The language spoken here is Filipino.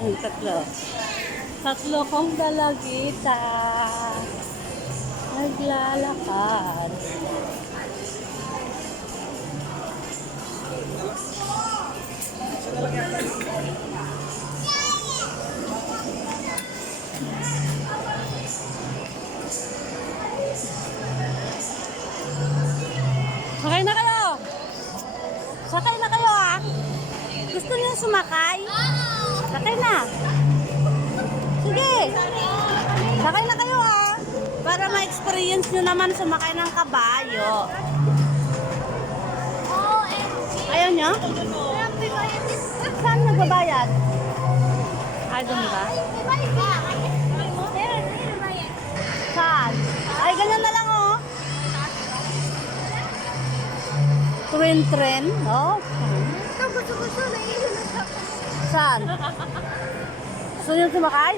Ang tatlo. Tatlo kong dalagita. Naglalakad. Sakay na kayo! Sakay na kayo ah! Gusto niyo sumakay? Sakay na! Sige! Sakay na kayo ah! Para ma-experience nyo naman sumakay ng kabayo. Ayaw nyo? Saan nagbabayad? Ay, doon ba? Saan? Ay, ganyan na lang oh. Tren. Oh. Saan? Gusto nyo sumakay?